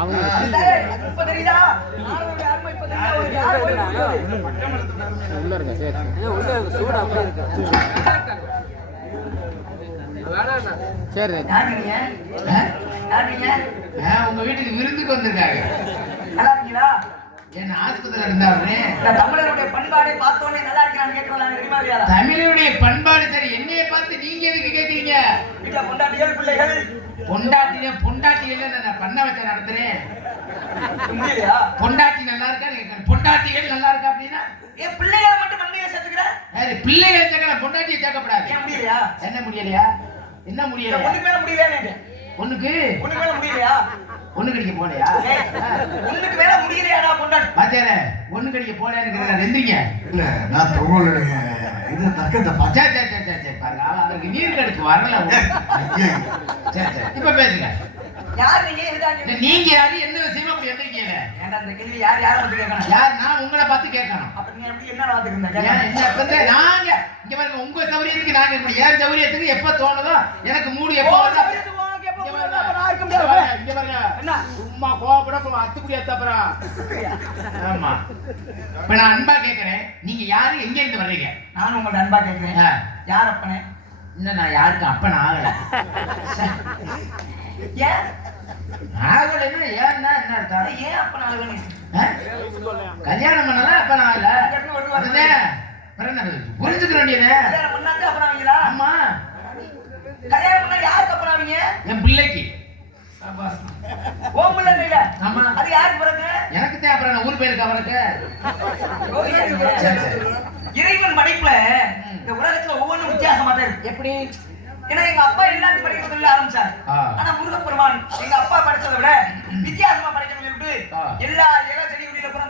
உள்ள இருக்க. சரி. சரி நீங்க? ஆ, உங்க வீட்டுக்கு விருந்துக்கு வந்திருக்காங்க. நல்லா இருக்கீங்களா? என்ன ஆஸ்பத்திரியில இருந்தாரு இந்த தமிழருடைய பண்பாடை பார்த்தோன்னே நல்லா இருக்கீங்களான்னு கேட்கறாங்க, தெரியுமா இல்லையா? தமிழுடைய பண்பாடு சரி என்னைய பார்த்து நீங்க எதுக்கு பொண்டாட்டிகள், பிள்ளைகள் பொண்டாட்டிய பொண்டாட்டியில நான் பண்ண வச்ச நடத்துறேன் முடியலையா? பொண்டாட்டி நல்லா இருக்கா? பொண்டாட்டிகள் நல்லா இருக்கா அப்படின்னா ஏன் பிள்ளைகளை மட்டும் பண்ணையை சேர்த்துக்கிற? அது பிள்ளைகளை சேர்க்கல பொண்டாட்டியை சேர்க்கப்படாது. ஏன் முடியலையா? என்ன முடியலையா? என்ன இந்த முடியலையா? ஒண்ணுக்கு மேல முடியலையான்னு ஒண்ணுக்கு ஒண்ணுக்கு மேல முடியலையா? ஒண்ணு கடிக்க போலையா ஒண்ணுக்கு மேல முடியலையாடா பொண்டாட்டி. பாத்தியார ஒண்ணு கடிக்க போலேன்னு எந்திரிங்க இல்ல நான் தோளுடைய இது தக்கத்தை சரி சரி சரி சரி சரி பாருங்க. அவருக்கு நீர் கடுக்கு வரல. சரி சரி இப்ப பேசுங்க. யார் நீங்க நீங்க யாரு என்ன விஷயமா அப்படி எந்திரிக்கீங்க ஏன்டா இந்த கேள்வி யார் யாரை வந்து கேட்கணும்? யார் நான் உங்களை பார்த்து கேட்கணும். அப்ப நீங்க எப்படி என்ன நடந்துட்டு இருந்த? ஏன் கேட்கணும். என்ன இப்ப இந்த நாங்க இங்க பாருங்க உங்க சௌரியத்துக்கு நாங்க இப்ப என் சௌரியத்துக்கு எப்ப தோணுதோ எனக்கு மூடு எப்ப சும்மா கோவப்பட அத்துக்குடி அத்தப்புறம் ஆமா. இப்ப நான் அன்பா கேக்குறேன். நீங்க யாரு? எங்க இருந்து வர்றீங்க? நானும் உங்கள்ட்ட அன்பா கேட்கிறேன் ஆ. யார் அப்பனே? இன்னும் நான் யாருக்கு அப்ப நான் ஆகல. ஏன்? ஆகலைன்னா ஏன்னா என்ன? அர்த்தம்? ஏன் அப்பன் ஆகணும் ஆ? கல்யாணம் பண்ணலாம் அப்ப நான் இல்ல எப்படி வருவாங்க? அதுதான் பிறந்தது. புரிஞ்சுக்க வேண்டியது. ஆமா. கல்யாணம் பண்ணா யாருக்கு அப்புறம் ஆவீங்க? என் பிள்ளைக்கு. ஓம் இல்ல ஆமா. அது யாருக்கு பிறகு? எனக்கு தான் அப்புறம் நான் ஊர் பேருக்கு அவருக்கு. இறைவன் படைப்புல இந்த உலகத்துல ஒவ்வொன்றும் வித்தியாசமா தான் இருக்கு. எப்படி? ஏன்னா எங்க அப்பா எல்லாத்தையும் படிக்க சொல்லி ஆரம்பிச்சார். ஆனா முருகப்பெருமான் எங்க அப்பா படிச்சதை விட வித்தியாசமா படிக்கணும்னு சொல்லிட்டு. எல்லா இலை செடி கொடியில புறம்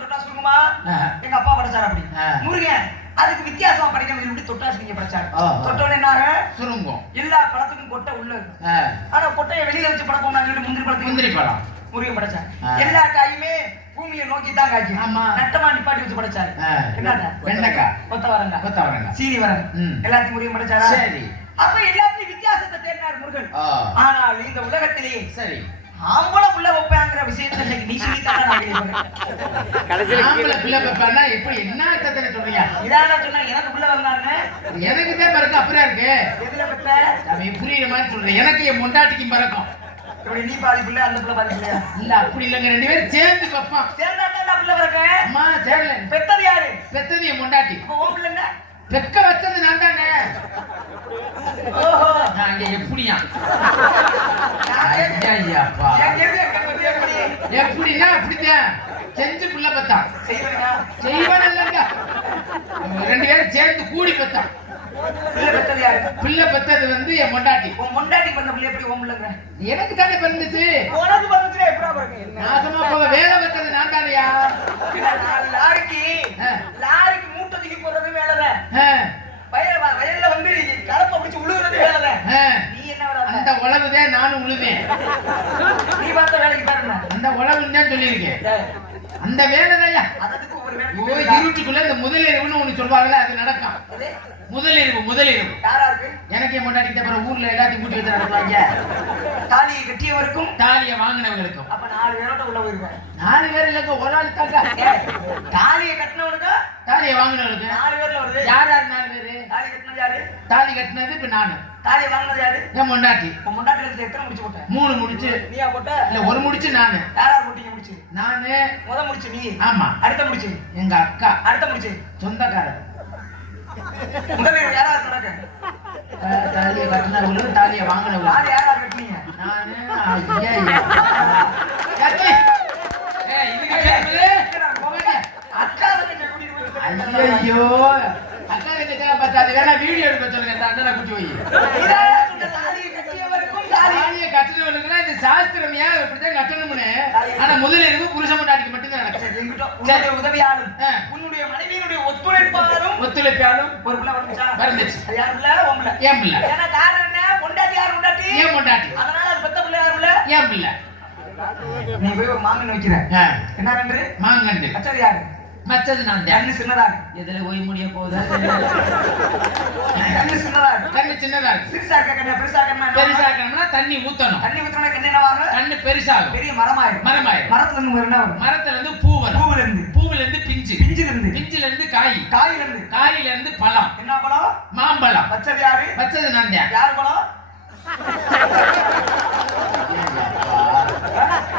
ஆ. எங்க அப்பா படிச்சார் அப்படி. முருகன் அதுக்கு வித்தியாசமா படிக்கணும்னு சொல்லிட்டு தொட்டா நீங்க படிச்சாரு. தொட்டோன்னு என்னாக? சுருங்கும். எல்லா பழத்துக்கும் கொட்டை உள்ள இருக்கு. ஆனா கொட்டையை வெளியில வச்சு பழக்கம் சொல்லிட்டு முந்திரி பழத்துக்கு முந்திரி பழம். முருகன் படைச்சார். எல்லா காயுமே பூமியை நோக்கி தான் ஆமா. நட்டமா நிப்பாட்டி வச்சு படைச்சாரு. என்னடா வெண்டைக்காய். கொத்தவரங்க. கொத்தவரங்க. சீனி வரங்க ம். எல்லாத்தையும் முருகன் படைச்சாரா? சரி. அப்ப எல்லாத்தையும் வித்தியாசத்தை தேடினார் முருகன். ஆனால் இந்த உலகத்திலேயே சரி. ஆம்பளை புள்ள வைப்பாங்கிற விஷயத்தை நீ கேள்விப்படுறேன். ஆம்பளை பிள்ளை பெப்பான்னா எப்படி? என்ன அர்த்தத்துல சொல்றீங்க? இதான சொன்னா எனக்கு புள்ள வந்தாங்க எனக்கு தான் பிறகு அப்புறம் இருக்கு. எதுல பெத்த? அவன் புரியுற மாதிரி சொல்றேன். எனக்கு என் முண்டாட்டிக்கும் பிறக்கும். இப்படி நீ பாதி புள்ள அந்த புள்ள பாதி புள்ளையா? இல்ல அப்படி இல்லைங்க. ரெண்டு பேரும் சேர்ந்து வைப்பான் சேர்ந்தா தான் புள்ள பிறக்க அம்மா சேரல. பெத்தது யாரு? பெத்தது என் முண்டாட்டி. ஓ பிள்ளைங்க பெக்க வச்சது நான் தானே ஓஹோ நான் எப்படியா. ஐயாப்பா எப்படி? எப்படின்னா அப்படித்தான் செஞ்சு புள்ள? செய்வான் இல்லைங்க ரெண்டு பேரும் சேர்ந்து கூடி பத்தான் பிள்ளை பெத்தது வந்து என் பொண்டாட்டி உன் முண்டாட்டி பிறந்த பிள்ளை எப்படி உன் பிள்ளைங்க? எனக்கு தானே பிறந்துச்சு உனக்கு பிறந்துச்சுன்னா எப்படிடா பிறக்கும்? என்ன? நாசமா போக வேலை வைக்கிறது நான் தானையா லாரிக்கு. லாரிக்கு மூட்டை தூக்கி போடுறது வேலைதான். ஆ, வயல் வயல்ல வந்து கலப்பை பிடிச்சு உழுகுறது வேலைதான். ஆ. நீ என்ன அந்த? உழவுதான் நானும் உழுவேன் நீ பார்த்த வேலைக்கு பேர் என்ன? அந்த உழவுன்னு தான் சொல்லியிருக்கேன் அந்த வேலைதான்யா அதற்கு இருட்டுக்குள்ள இந்த முதலிரவுன்னு ஒண்ணு சொல்லுவாங்கல்ல அது நடக்கும். முதலிரவு முதலிரவு யாரா? எனக்கு என் பொண்டாட்டி அப்புறம் ஊர்ல எல்லாத்தையும் கூட்டி வச்சு நடப்பாங்க தாலியை கட்டியவருக்கும் தாலியை வாங்கினவங்களுக்கும். அப்ப நாலு பேரோட உள்ள போயிருப்பேன் நாலு பேர் இல்லைங்க ஒரு ஆள் தாங்க தாலியை கட்டினவனுக்கு தாலியை வாங்கினவங்களுக்கு நாலு பேர்ல வருது. யார் யார் நாலு பேரு? தாலி கட்டினது யாரு? தாலி கட்டினது இப்ப நானு. தாலியை வாங்கினது யாரு? என் பொண்டாட்டி உன் முண்டாட்டில இருந்து எத்தனை முடிச்சு போட்ட? மூணு முடிச்சு. நீயா போட்ட? இல்ல ஒரு முடிச்சு நானு. யாரா போட்டீங்க முடிச்சு? நானு. முத முடிச்சு நீ. ஆமா. அடுத்த முடிச்சு. எங்க அக்கா. அடுத்த முடிச்சு சொந்தக்காரர். முதல் பேர் யாரா நடக்க தா- தாலியை கட்டினவங்களும் தாலியை வாங்கினவங்க தாலி யாரா கட்டினீங்க? நானு ஐயா. அக்கா ஐயோ கிட்ட பார்த்தா அது வேணா வீடியோ எடுக்க சொல்லுங்க. அண்ணனை குட்டி தாலியை கட்டினவனுக்குலாம் இந்த சாஸ்திரம் ஏன் இப்படிதான் கட்டணும்னு? ஆனா முதலிரவு புருஷ முன்னாடிக்கு மட்டும்தான் உதவியாலும். உன்னுடைய மனைவியினுடைய ஒத்துழைப்பாலும் ஒத்துழைப்பாலும் பிள்ளை வந்துச்சா யார் பிள்ளை? உன் பிள்ளை. ஏன் பிள்ளை? ஏன்னா காரணம் என்ன? பொண்டாட்டி யார் பொண்டாட்டி? ஏன் பொண்டாட்டி? அதனால அது பெத்த பிள்ளை யார் பிள்ளை? ஏன் பிள்ளை? நீ போய் மாங்கன்னு வைக்கிற என்ன கண்டு மாங்கண்டு மச்சது யாரு? மச்சது நான் கண்ணு சின்னதா எதுல போய் முடிய போகுதா? கண்ணு சின்னதா கண்ணு சின்னதா சிறுசா கண்ணு பெருசா கண்ணு பெருசா இருக்கணும்னா தண்ணி ஊத்தணும். தண்ணி ஊத்துனா கண்ணு என்னவாக கண்ணு பெருசாகும். பெரிய மரமாயிரும். மரமாயிரும். மரத்துல இருந்து என்ன வரும். மரத்துல இருந்து பூ வரும். பூவுல இருந்து பூவுல இருந்து பிஞ்சு. பிஞ்சுல இருந்து பிஞ்சுல இருந்து காய். காயில இருந்து காயில இருந்து பழம். என்ன பழம்? மாம்பழம். வச்சது யாரு? வச்சது நான் யார் பழம்?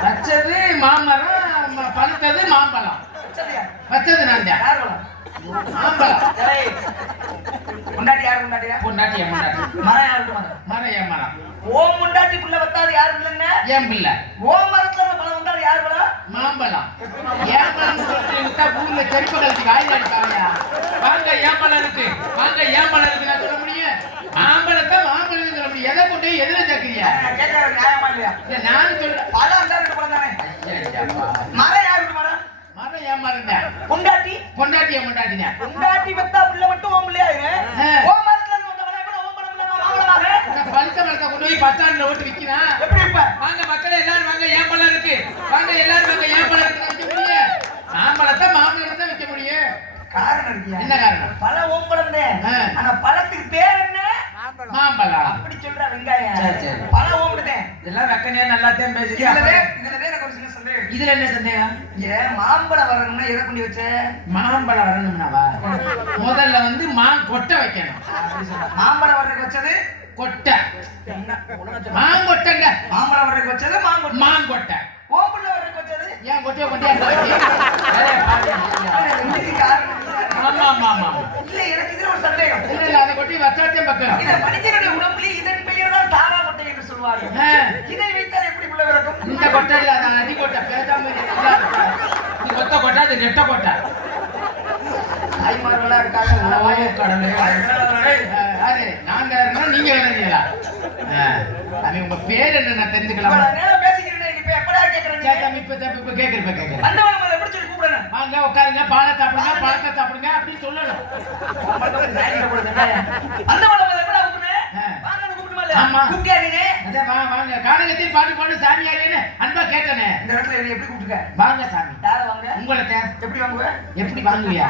வச்சது மாமரம் பழுத்தது மாம்பழம். வச்சது நான் தான். ஏய், முண்டாட்டி யார் முண்டாட்டியா? மரம் மரம் மரம் என் மரம். ஓம் முண்டாட்டி புள்ள வத்தாது யாரு பிள்ளைங்க என் பிள்ளை. ஓம் மரத்துல பழம் வந்தாலும் யார் பழம்? மாம்பழம். ஏன் பழம் சொல்லிட்டு செருப்பு அடிப்பாங்க வாங்க ஏன் பழம் இருக்கு. வாங்க ஏன் பழம் இருக்கு நான் சொல்ல முடியும்? மாம்பழத்தை மாம்பழம் சொல்ல முடியும். எதை கொண்டு எதுல சேர்க்கிறீங்க? நான் கேட்கறது நியாயமா இல்லையா? இல்ல, நான் சொல்றேன். பழம் ரெண்டு பழம் தானே? மரம் தான் பொண்டாட்டி? பொண்டாட்டி பொண்டாட்டிங்க பொண்டாட்டி வத்தா பிள்ளை மட்டும் ஓம் பிள்ளையாயிரு ஆ. ஓம் மரத்துல இருந்து வந்த பழம் எப்படி ஓம் பழம் பிள்ளை மாம்பழமாக நான் பழுத்த மரத்தை கொண்டு போய் பஸ் ஸ்டாண்ட்ல ஓட்டு எப்படி இப்ப வாங்க மக்களே எல்லாரும் வாங்க. ஏன் பழம் இருக்கு? வாங்க எல்லாரும் வாங்க. ஏன் பழம் இருக்கு? முடியும் மாம்பழத்தை மாம்பழத்தை விற்க முடியும் காரணம் என்ன காரணம்? பழம் ஓம் பழம் தான் ஆ. ஆனா பழத்துக்கு பேர் என்ன? மாம்பழம். அப்படி சொல்ற வெங்காயம். சரி, சரி. பழம் ஓம் தான் இதெல்லாம் வெக்கனே நல்லா தான் இதுலவே இதுலவே எனக்கு ஒரு சின்ன சந்தேகம். இதுல என்ன சந்தேகம்? ஏன் மாம்பழம் வரணும்னா எதை கொண்டு வச்ச? மாம்பழம் வரணும்னாவா? முதல்ல வந்து மா கொட்டை வைக்கணும். மாம்பழம் வர்றதுக்கு வச்சது? கொட்டை. மாங்கொட்டைங்க. மாம்பழம் வர்றதுக்கு வச்சது மாங்கொட்டை. மாங்கொட்டை. வச்சது ஏன் கொட்டையை கொட்டையா. ஆமா ஆமா ஆமா. இல்ல எனக்கு இதுல ஒரு சந்தேகம் இல்ல இல்ல அதை கொட்டி வச்சாத்தே பக்கம் இந்த மனிதனுடைய உடம்புல இதன் தாரா கொட்டை என்று சொல்வார்கள். இதை வைத்தால் எப்படி பிள்ளை பிறக்கும் இந்த கொட்டை இல்ல அது அடி கொட்டை பேசாம. இது கொத்த கொட்டை அது நெட்ட கொட்டை தாய்மார்களா இருக்காங்க. ஏய், யாரு? நாங்க நீங்க வேணுங்களா அது உங்க பேர் என்ன நான் தெரிஞ்சுக்கலாமா இப்ப எப்படா தம்பி, இப்ப இப்ப- கேக்குறேன் இப்ப கேக்குறேன் அந்த வளம் எப்படி சொல்லி வாங்க உட்காருங்க பாலை சாப்பிடுங்க பழத்தை சாப்பிடுங்க அப்படின்னு சொல்லணும். அந்த வளம் எப்படா கூப்பிடுறேன்? ஆ. வாங்கன்னு கூப்பிடுமா ஆமா. அதான் வாங்க. கானகத்தில் பாட்டு பாடு சாமியாரேன்னு அன்பா கேட்டனே. இந்த இடத்துல எப்படி கூப்பிட்டுருக்க? வாங்க சாமி. வாங்க உங்களை தே- எப்படி வாங்குவ? எப்படி வாங்குவியா?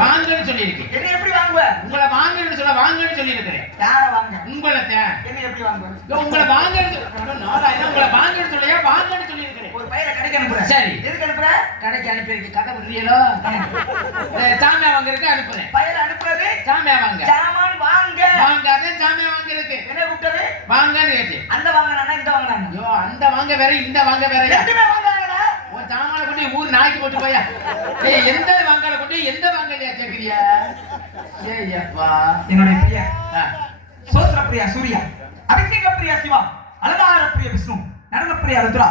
வாங்கன்னு சொல்லியிருக்கேன். என்ன எப்படி வாங்குவ? உங்களை வாங்கன்னு சொல்ல வாங்கன்னு சொல்லியிருக்கிறேன். யாரை வாங்க உங்களை என்ன எப்படி வாங்குவ? உங்களை வாங்கன்னு நாராயணா, உங்களை வாங்கன்னு சொல்லையா வாங்கன்னு சொல்லியிருக்கிறேன்? ஒரு பையனை கடைக்கு அனுப்புறேன் சரி. எதுக்கு அனுப்புற? கடைக்கு அனுப்பியிருக்கு கதை விடுறீங்களோ சாமியா வாங்குறதுக்கு அனுப்புறேன். பையனை அனுப்புறது? சாமியா வாங்க. ஜாமான் வாங்க. வாங்காதே சாமியா வாங்குறதுக்கு. என்ன கூப்பிட்டது? வாங்கன்னு கேட்டேன். அந்த வாங்கினா இந்த வாங்கினா ஐயோ அந்த வாங்க வேற இந்த வாங்க ரெண்டுமே வாங்குறாங்கடா உன் சாமான கொண்டு ஊர் நாய்க்கு போட்டு போயா? ஏய் எந்த வாங்கல கொண்டு எந்த வாங்கலையா கேக்குறியா? ஏய் அப்பா. என்னுடைய பிரியா? சோத்ர பிரியா சூர்யா அபிஷேக பிரியா சிவா அலங்கார பிரியா விஷ்ணு நடன பிரியா ருத்ரா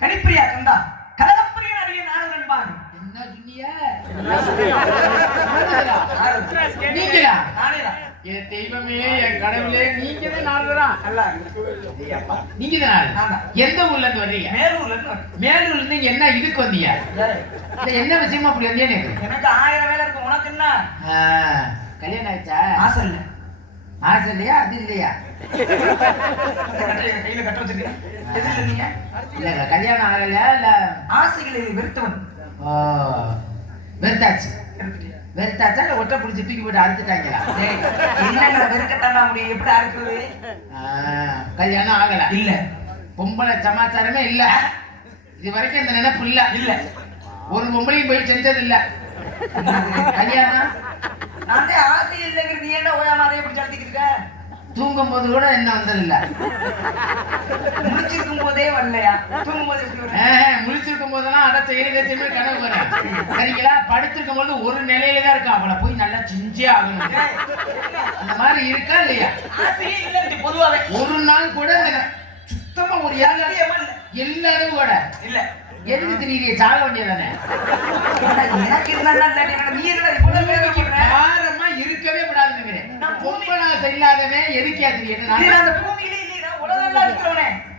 கனிப்பிரியா கந்தா கலகப்பிரியா நிறைய நாரதன் என்ன சொன்னிய? நீங்களா? நானேதான் என் தெய்வமே என் கடவுளே நீங்க தான் நாலுறா நல்லா நீங்க தான். எந்த ஊர்ல இருந்து வர்றீங்க? மேலூர்ல இருந்து. மேலூர்ல இருந்து இங்க என்ன இதுக்கு வந்தீங்க? என்ன விஷயமா அப்படி வந்தீங்க எனக்கு எனக்கு ஆயிரம் வேலை இருக்கு. உனக்கு என்ன? கல்யாணம் ஆயிடுச்சா? ஆசை இல்ல. ஆசை இல்லையா? அது இல்லையா? கையில கட்ட வச்சிருக்கேன். எது இல்ல கல்யாணம் ஆகலையா? இல்ல. ஆசைகளை வெறுத்தவன். வெறுத்தாச்சு. வெறுத்தாச்சா? இல்ல ஒற்றை பிடிச்சி தூக்கி போட்டு அறுத்துட்டாங்களா? வெறுக்கத்தாண்டா முடியும் எப்படி அறுக்கிறது? ஆ, கல்யாணம் ஆகல. இல்ல. பொம்பளை சமாச்சாரமே இல்ல. இது வரைக்கும் இந்த நினைப்பு இல்ல. இல்ல. ஒரு பொம்பளையும் போய் செஞ்சது இல்ல. கல்யாணம்? தான் ஆசை இல்லைங்கிற நீ என்ன ஓயாம அதை எப்படி சந்திக்கிட்டு இருக்க? தூங்கும் போது கூட என்ன வந்தது இல்ல முடிச்சிருக்கும் போதே வரலையா தூங்கும் போது? முழிச்சிருக்கும் போதெல்லாம் அடைச்ச இருக்க கனவு வரேன் சரிங்களா? படுத்திருக்கும் போது ஒரு நிலையில தான் இருக்கா? அவளை போய் நல்லா செஞ்சே ஆகணும். அந்த மாதிரி இருக்கா இல்லையா? பொதுவாவே. ஒரு நாள் கூட சுத்தமா ஒரு இல்ல. எல்லாரும் கூட. இல்ல. எதுக்கு திடீர் சாக வேண்டியதானே எனக்கு இருந்தா நீ என்னடா பொம்பளாசை இல்லாதவன் எதுக்கே நீ அந்த பூமியிலே.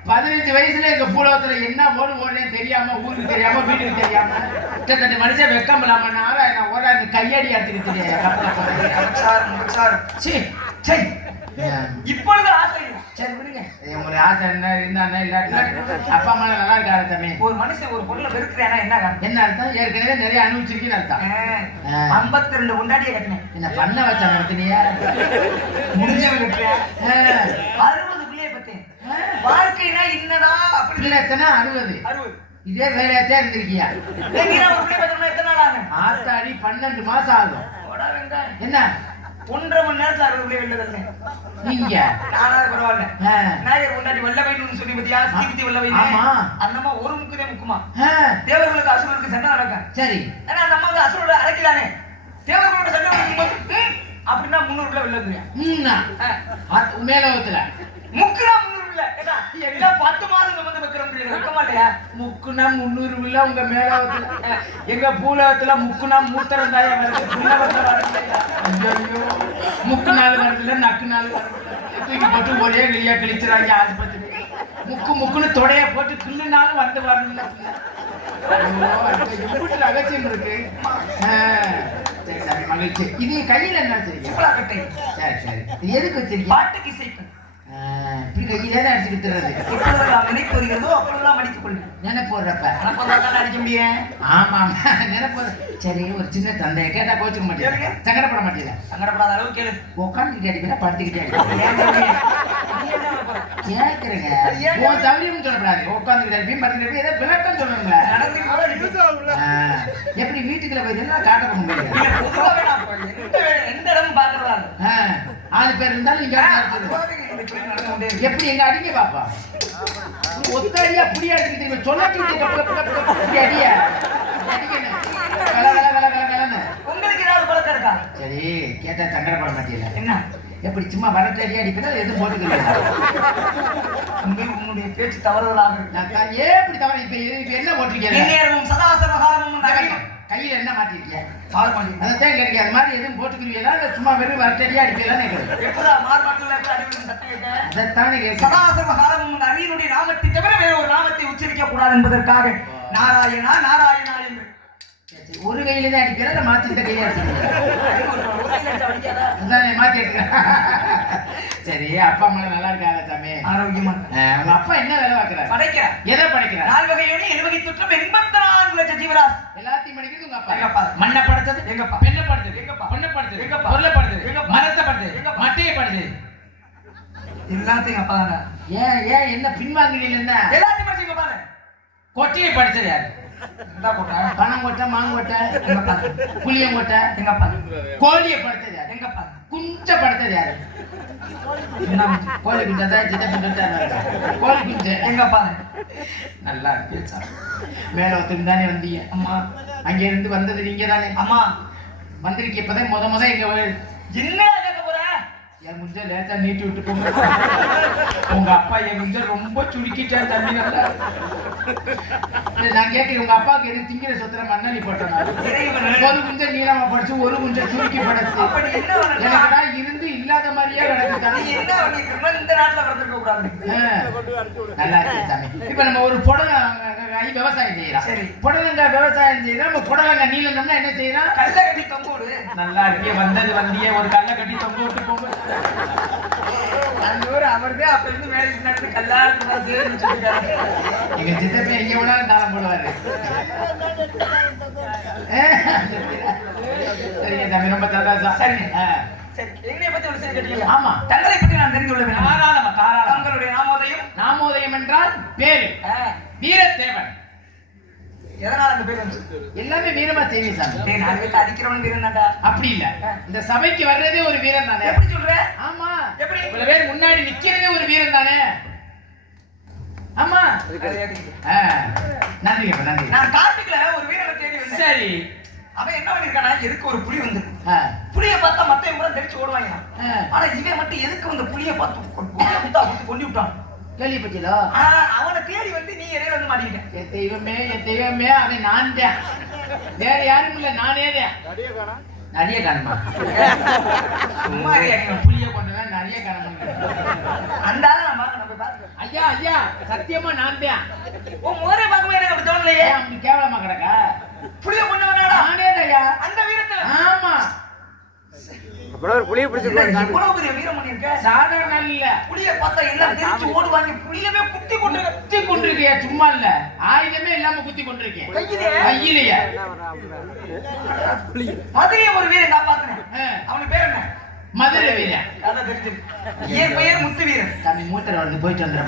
பதினஞ்சு வயசுல எங்க பூலகத்துல என்ன ஓடு ஓடுனே தெரியாம ஊருக்கு தெரியாம வீட்டுக்கு தெரியாம கிட்டத்தட்ட மனுஷன் வெக்கம் இல்லாம ஒரு அந்த கையடி அடிச்சுட்டு இப்பொழுது ஆசை. சரி விடுங்க. உங்களுக்கு ஆசை என்ன? இருந்தா இல்லாட்டா அப்பா அம்மா நல்லா இருக்காரு தம்பி? ஒரு மனுஷன் ஒரு பொருளை வெறுக்கிறேன்னா என்ன என்ன அர்த்தம்? ஏற்கனவே நிறைய அனுபவிச்சிருக்கீன்னு அர்த்தம். ஐம்பத்தி ரெண்டு கொண்டாடிய கட்டினேன். என்ன பண்ண வச்சா நடத்தினியா முடிஞ்சவங்க. அறுபது பிள்ளைய பத்தேன். வாழ்க்கைனா அப்படி எத்தனை? அறுபது. அறுபது. இதே வேலையாத்தான் இருந்திருக்கியா? ஒரு எத்தனை நாள் ஆகும்? ஆத்தாடி பன்னெண்டு மாசம் ஆகும். என்ன? ஒன்றரை மணி நேரத்துல அறுபது பிள்ளை வெளில நீங்க? நானா பரவாயில்ல. விநாயகர் முன்னாடி வல்லவைன்னு சொல்லி பத்தியா? ஸ்ரீபதி வல்லவைன்னு ஆமா. அந்த அம்மா ஒரு முக்குதே முக்குமா? தேவர்களுக்கு அசுரருக்கு சண்டை நடக்கும். சரி. ஆனா அந்த அம்மா வந்து அசுரோட அழைக்கிறானே தேவர்களோட சண்டை நடக்கும்போது அப்படின்னா முன்னூறு பிள்ளை வெளில மேலோகத்துல? முக்குனா முன்னூறு பத்து மாதம் வந்து வைக்கிற முடியல வைக்கமா இல்லையா முக்குனா முந்நூறு வில்ல உங்க மேலோகத்துல ஆ, எங்க பூலோகத்துல முக்குனா மூத்தரம் தாயா வருது. முக்கு நாள் வருதுல நக்கு நாள் தூக்கி போட்டு ஒரே வெளியா கழிச்சுறாங்க ஆஸ்பத்திரி. முக்கு முக்குன்னு தொடைய போட்டு கிள்ளுனாலும் வந்து வரணும் அகச்சியம் இருக்கு. மகிழ்ச்சி. இது கையில என்ன வச்சிருக்கீங்க? சரி சரி. எதுக்கு வச்சிருக்கீங்க? பாட்டுக்கு கையில தான் அடிச்சுக்கிட்டு எப்பொழுதெல்லாம் நினைப்பு வருகிறதோ அப்பொழுதெல்லாம் அடித்துக் நினைப்பு அடிக்க முடியும் ஆமா ஆமா நினைப்பு சரி ஒரு சின்ன தந்தைய கேட்டா கோச்சுக்க மாட்டேன். கேளுங்க. சங்கடப்பட மாட்டேன் சங்கடப்படாத அளவு கேளு. உட்காந்துக்கிட்டே அடிப்பா படுத்துக்கிட்டே அடிப்பா? கேக்குறேங்க. உன் தவறியும் சொல்லக்கூடாது உட்காந்துக்கிட்டே இருப்பீங்க படுத்துக்கிட்டே ஏதோ விளக்கம் சொல்லணுங்களே நடந்துட்டு கூட அடிக்கு. ஆ, எப்படி வீட்டுக்குள்ள போய் எல்லாம் காட்ட முடியாது? இல்ல. ஆ, ஆளு பேர் இருந்தாலும் நீங்க இருக்கு. எப்படி எங்க அடிங்க பாப்பா? ஒத்தடியா புடியா சொல்லட்டு இப்படி அடியா? உங்களுக்கு ஏதாவது பழக்கம் இருக்கா? சரி கேட்டா சங்கடப்பட மாட்டீங்களா என்ன? எப்படி சும்மா வடக்கு அடி அடிப்பா எதுவும் போட்டுக்கிறேன் உங்களுக்கு உன்னுடைய பேச்சு தவறுதலாக இருக்கு. நான் தான் ஏன் இப்படி தவிர இப்ப என்ன போட்டிருக்கீங்க? நகரும் கையில என்ன மாட்டிருக்கீங்க மாறுபாடு அதான் கிடைக்கும் அது மாதிரி எதுவும் போட்டுக்கிறீங்களா இல்ல சும்மா வெறும் வரட்டடியா அடிப்பீங்களான்னு கேட்குறேன் எப்படா கேட்க அதைத்தானே கேட்குறேன் சதாசவகாலமும் அரியனுடைய நாமத்தை தவிர வேற ஒரு நாமத்தை உச்சரிக்க கூடாது என்பதற்காக நாராயணா நாராயணா என்று ஒரு கையில தான் அடிக்கிறேன் இல்ல இந்த கையில அடிக்கிறேன் சரி அப்பா அம்மா நல்லா இருக்காங்க சாமி. ஆரோக்கியமா அஹ் உங்க அப்பா என்ன வேலை பார்க்கறாரு? படைக்கிற எதை படிக்கிறார்? நால் வகையோடு எண்பகை தொற்றும் எண்பத்தி நான்கு லட்சம் ஜீவராசி. எல்லாத்தையும் படிக்கிறது உங்க அப்பா. அப்பா. மண்ணை படைச்சது? எங்கப்பா. பெண்ணை படைச்சது? எங்கப்பா. பொண்ணை படைச்சது? எங்கப்பா. பொருளை படைச்சது? எங்கப்பா. மரத்தை படைச்சது? எங்கப்பா. மட்டையை படைச்சது? எல்லாத்தையும் அப்பா தானே? ஏன் ஏன் என்ன பின்வாங்குறீங்க என்ன எல்லாத்தையும் படிச்சுங்க பாரு கொட்டையை படிச்சது யாரு? என்ன போட்டா பனங்கொட்டை மாங்கொட்டை எங்கப்பா புளியங்கொட்டை எங்கப்பா கோழியை படைச்சது யாரு? எங்கப்பா குஞ்ச படைச்சது யாரு? என்ன கோழி குஞ்சா தான் சின்ன குஞ்சா தான் கோழி குஞ்சு எங்கப்பா நல்லா இருக்கு சார். மேல ஒருத்தர் தானே வந்தீங்க. அம்மா அங்க இருந்து வந்தது நீங்க தானே அம்மா வந்திருக்க இப்பதான் முத முத எங்க என்ன என் முஞ்ச லேசா நீட்டி விட்டு போங்க உங்க அப்பா என் முஞ்ச ரொம்ப சுருக்கிட்டார் தம்பி நல்லா. நான் கேட்கிறேன் உங்க அப்பாவுக்கு எது திங்கிற சொத்துல மண்ணலி போட்டனா ஒரு குஞ்ச நீளமா படிச்சு ஒரு குஞ்ச சுருக்கி படைச்சு. எனக்குதான் இருந்து இல்லாத மாதிரியே கிடக்கு நீ தம்பி. என்ன பண்ணிருக்க இந்த நாட்டுல பிறந்திருக்க கூடாது. ஆ, நல்லா இருக்கு சாமி இப்ப நம்ம ஒரு புடலங்காய் விவசாயம் செய்யலாம் சரி. புடலங்காய் விவசாயம் செய்யறோம் நம்ம புடலங்காய் நீளம்னா என்ன செய்யலாம் கல்ல கட்டி தொங்கோடு நல்லா இருக்கே வந்தது வந்தியே ஒரு கல்லை கட்டி தொங்க விட்டு போங்க அந்த ஊர் அவர்தான் அப்ப இருந்து மேரேஜ் நடந்து சொல்லிட்டாரு எங்க சித்தப்பா எங்க வேணாலும் தாளம் போடுவாரு. சரிங்க தம்பி ரொம்ப சந்தோஷம். சரிங்க. சரி என்னைய பத்தி ஒரு செய்தி ஆமா. தங்களை பற்றி நான் தெரிந்து கொள்ள வேண்டும். தாராளமா நாமோதயம்? நாமோதயம் என்றால் பேரு. வீரத்தேவன். எதனால அந்த பேர் வந்துச்சு எல்லாமே வீரமா செய்வீங்க சாமி. நான் வீட்டுல அடிக்கிறவன் வீரனாடா அப்படி இல்ல. இந்த சபைக்கு வர்றதே ஒரு வீரன் தானே? எப்படி சொல்ற? ஆமா. எப்படி? இவ்வளவு பேர் முன்னாடி நிக்கிறதே ஒரு வீரன் தானே? ஆமா. நன்றிங்க நன்றி நான் காட்டுக்குள்ள ஒரு வீரனை தேடி வந்தேன். சரி. அவன் என்ன பண்ணிருக்கானா எதுக்கு ஒரு புலி வந்து? ஆ, புலியை பார்த்தா மத்த முறை தெரிச்சு ஓடுவாங்க. ஆனா இவன் மட்டும் எதுக்கு வந்து புலியை பார்த்து குத்தா குத்தி கொண்டு விட்டான்? கேள்விப்பட்டீங்களோ? அவனை தேடி வந்து நீ இடையில வந்து மாட்டிக்கிட்டேன் என் தெய்வமே என் தெய்வமே அவன் நான் தான். வேற யாரும் இல்ல நானே தான். நிறைய காணுமா சும்மா. புளிய கொண்டவன் நிறைய காணும் அந்த ஐயா ஐயா சத்தியமா நான் தான். உன் முகரை பார்க்கும்போது எனக்கு அப்படி தோணலையே. அப்படி கேவலமா கிடக்கா? புளிய கொண்டு வந்தாடா நானே ஐயா. அந்த ஆமா புலவர் புளியை பிடிச்சிருக்காரு எவ்வளவு பெரிய வீரமணி இருக்க சாதாரண இல்ல. புளிய பார்த்தா எல்லாம் தெரிச்சு ஓடுவாங்க? புளியவே குத்தி கொண்டு குத்தி கொண்டிருக்கிய? சும்மா இல்ல. ஆயுதமே இல்லாம குத்தி கொண்டிருக்கேன் கையிலேயே? மதுரையை ஒரு வீரன் காப்பாத்தினேன் அவனுக்கு பேர் என்ன? மதுரை வீரன். என் பெயர் முத்து வீரன். தம்பி மூத்தர் வந்து போயிட்டு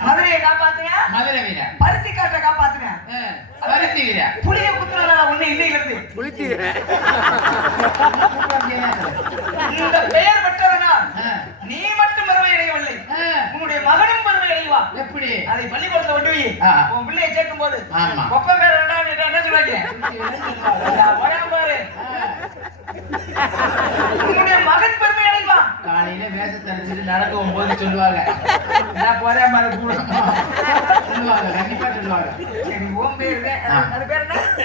மதுரையை காப்பாத்தினேன் மதுரை வீரன். பருத்தி காட்டை காப்பாத்தினேன் ஆ, பருத்தி வீரன். புளிய குத்துறதுனால ஒண்ணு இல்லை இருந்து புளித்தீரன் இந்த பெயர் பெற்றதனால் ஆ, நீ மட்டும் பெருமை அடையவில்லை. உன்னுடைய மகனும் பெருமை அடைவா. எப்படி? அதை பள்ளிக்கூடத்துல கொண்டு போய். உன் பிள்ளையை சேர்க்கும் போது. ஒப்ப பேர் என்ன என்ன சொல்லுவாங்க பாரு Thank you. காலையில வேஷத்தை அடிச்சுட்டு நடக்கும் போது சொல்லுவாங்க நான் போறேன் பாரு கூட. சொல்லுவாங்க கண்டிப்பா சொல்லுவாங்க.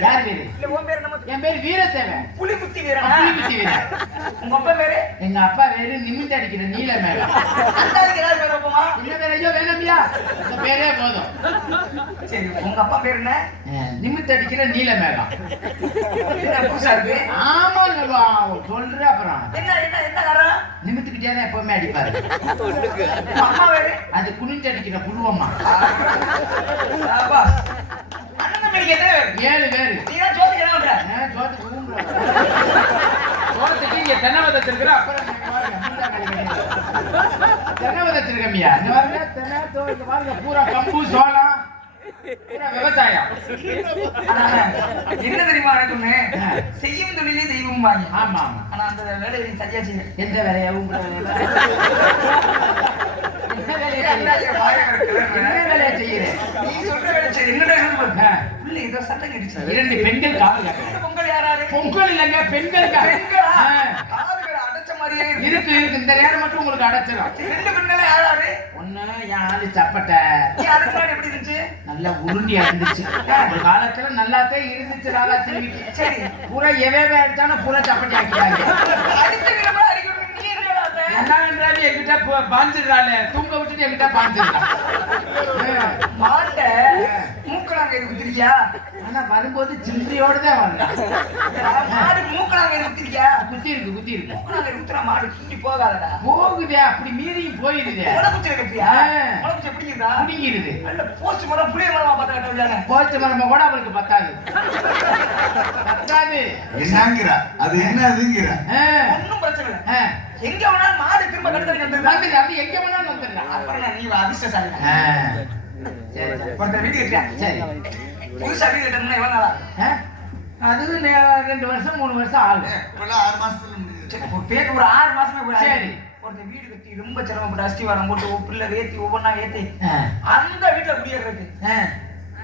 யார் பேரு? என் பேர் வீரத்தேவன். புலி குத்தி வீரனா புலிகுத்தி வீரன். உங்க அப்பா பேரு? எங்க அப்பா பேரு நிமிந்து அடிக்கிற நீல வைப்போமா என்ன பேர் ஐயோ இந்த பேரே போதும். சரி உங்க அப்பா பேர் என்ன? நிமித்து அடிக்கிற நீல என்ன புதுசா இருக்கு? சொல்ற அப்புறம். என்ன என்ன என்ன காரணம்? நிமித்துக்கிட்டே தான் எப்பவுமே அடிப்பாரு? அம்மா பேரு அது குனிஞ்சு அடிக்கிற பேர்? ஏழு பேரு. சோத்துக்கு இங்க தென்னை வதச்சிருக்கிற அப்புறம். தென்னை வதச்சிருக்கமியா இந்த பாருங்க தென்னை பூரா கம்பு சோளம். விவசாயம் என்ன தெரியுமா எனக்குன்னு செய்யும் தொழிலே தெய்வம் வாங்கி ஆமா ஆமா ஆனா அந்த வேலையை நீ சரியா செய்ய எந்த வேலையா ஊம்புற வேலையா என்ன வேலையா செய்யற? என்ன வேலையா செய்யறேன் நீ சொல்ற வேலை சரி என்னடா இது பாரு. ஆ. உள்ள ஏதோ சத்தம் கிடைச்சு இரண்டு பெண்கள் பொங்கல் இல்லைங்க பெண்கள் மாதிரியே இருக்கு. இந்த நேரம் மட்டும் உங்களுக்கு அடைச்சிடும் ரெண்டு யாராரு? ஒண்ணு என் ஆளு சப்பட்டை. எப்படி இருந்துச்சு? நல்லா உருண்டி இருந்துச்சு. ஒரு காலத்துல நல்லாத்தான் இருந்துச்சு ராதாத்திரிக்கு சரி. பூரா எவே அடிச்சாலும் பூரா சப்பட்டி ஆக்கிட்டாங்க என்ன என்றாலும் என்கிட்ட பாஞ்சிடுறாளே. தூங்க விட்டுட்டு என்கிட்ட பாஞ்சிடுறான் மாட்டை மூக்கலாங்க குத்திரியா ஆனா வரும்போது சில்லறையோட தான் மாடு மூக்கலாங்க குத்திரியா குத்தி இருக்கு குத்தி இருக்கு. மூக்கலாங்க குத்துற மாடு சுண்டி போகாதடா. போகுதே அப்படி மீறியும் போயிருதே. உடம்புச்சு ஆ. உடம்புச்சு இருந்தா முடிங்கிருது நல்ல போஸ்ட் மரம் புளிய மரமா பார்த்தா போச்சு மரம கூட அவளுக்கு பத்தாது. பத்தாது. என்னங்கிற? அது என்னதுங்கிற? ஒன்னும் பிரச்சனை இல்லை. எங்க வேணாலும் மாடு திரும்ப கட்டுறது வந்துருக்கா வந்துடு, அது எங்க வேணாலும் வந்துடலாம் அப்புறம் நான் நீ ஒரு அதிர்ஷ்டசாலி. ஒருத்தர் வீடு கட்டியா சரி. புதுசா வீடு கட்டணும்னா எவ்வளவு நாளா? அது ரெண்டு வருஷம் மூணு வருஷம் ஆகும். இப்பெல்லாம் ஆறு மாசத்துல சரி, ஒரு பேர் ஒரு ஆறு மாசமே போய் சரி. ஒருத்தர் வீடு கட்டி ரொம்ப சிரமப்பட்டு அஸ்திவாரம் போட்டு பிள்ளை ஏத்தி ஒவ்வொன்னா ஏத்தி. அந்த வீட்டுல குடியேறது.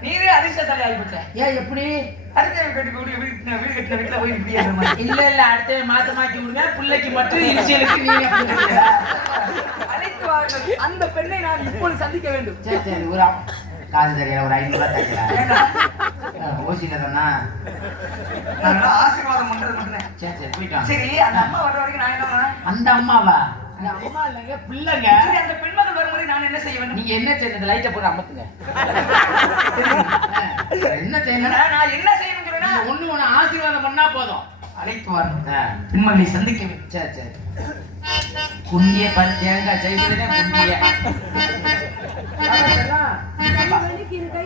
நீரே அதிர்ஷ்டசாலி ஆகிப்பட்ட ஏன் எப்படி? அடுத்த வீட்டுக்கு வீடு வீடு வீடு கட்டின வீட்டுல போய் மாதிரி இல்ல இல்ல அடுத்த மாசமாக்கி விடுங்க பிள்ளைக்கு மட்டும் இனிஷியலுக்கு நீங்க கொடுங்க. அழைத்து வாருங்கள் அந்த பெண்ணை நான் இப்பொழுது சந்திக்க வேண்டும். சரி சரி ஒரு காசு தெரியல ஒரு ஐநூறு ரூபாய் தைக்கிறேன் ஓசியில தானா? நான் ஆசீர்வாதம் பண்றது மட்டும்தான். சரி சரி போயிட்டான் சரி அந்த அம்மா வர்ற வரைக்கும் நான் என்ன பண்ணேன்? அந்த அம்மாவா? அந்த அம்மா இல்லைங்க பிள்ளைங்க. அந்த வரும்போது நான் என்ன செய்ய வேண்டும்? நீங்க என்ன செய்யணும்? லைட்டை போட்டு அமர்த்துங்க. என்ன செய்யணும்? நான் என்ன செய்யணும் சொல்றேன்னா, ஒண்ணு ஒண்ணு ஆசீர்வாதம் பண்ணா போதும். அழைத்து ஆ, பெண்மகளை சந்திக்க வேண்டும். சரி சரி. குண்டிய பல் தேங்காய் செய்கிறதே குண்டிய வலிக்குது கை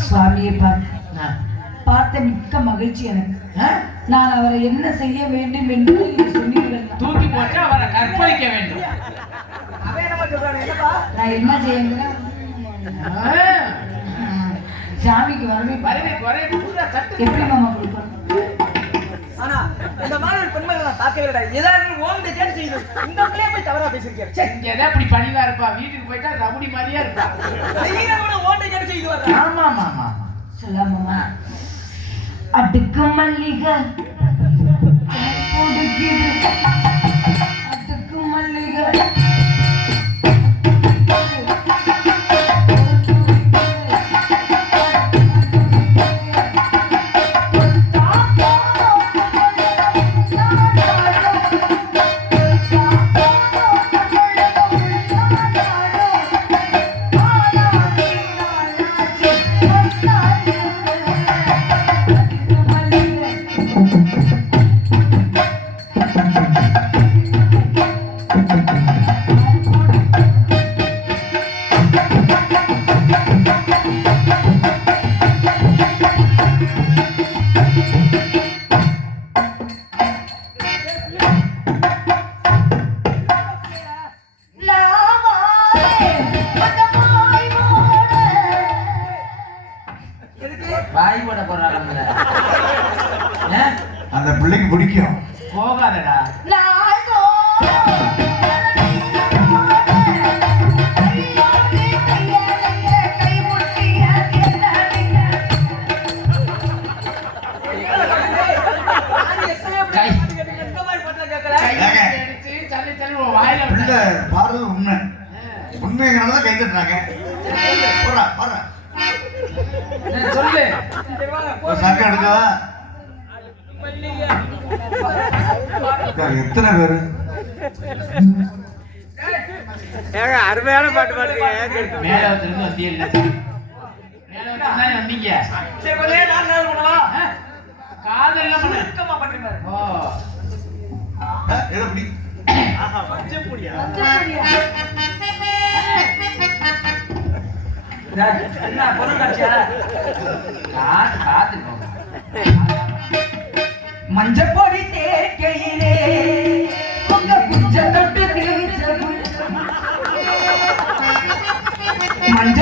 சுவாமியை ஆ. பார்த்த மிக்க மகிழ்ச்சி எனக்கு? நான் அவரை என்ன செய்ய வேண்டும் என்று சொன்னீர்கள் தூக்கி போட்டு அவரை கற்பழிக்க வேண்டும். நான் என்ன செய்யணும். சாமிக்கு வரவே வரவே எப்படி மாமா ஒரு பெண்மகளை நான் பார்க்கவே இல்லை ஏதாவது ஓங்க தேடி செய்யணும் இந்த பிள்ளைய போய் தவறா பேசிருக்கேன் சே இங்க எதை அப்படி பணிவா இருப்பா? வீட்டுக்கு போயிட்டா ரவுடி மாதிரியா இருப்பா. செய்யறவன ஓட்டை தேடி செய்து ஆமா ஆமா ஆமா சொல்லாமமா. அடுக்கு மல்லிகை. வாய் போட போறாங்க அந்த பிள்ளைக்கு பிடிக்கும். போகாதடா. உண்மை. உண்மைங்கிறத கை தட்டுறாங்க. போடுறா எடுக்கவா அக்கா, எத்தனை பேரு? ஏங்க அருமையான பாட்டு பாடுறீங்க வந்தியே இல்ல. வந்தீங்க. சரி நான் நேரம் பண்ணவா? காதல் என்ன பண்ணு ஓ. என்ன பொருள் காட்சியா? போங்க மஞ்சப்பொடி தேக்கையிலே உங்க குஞ்ச தொட்டு கிழிச்ச மஞ்ச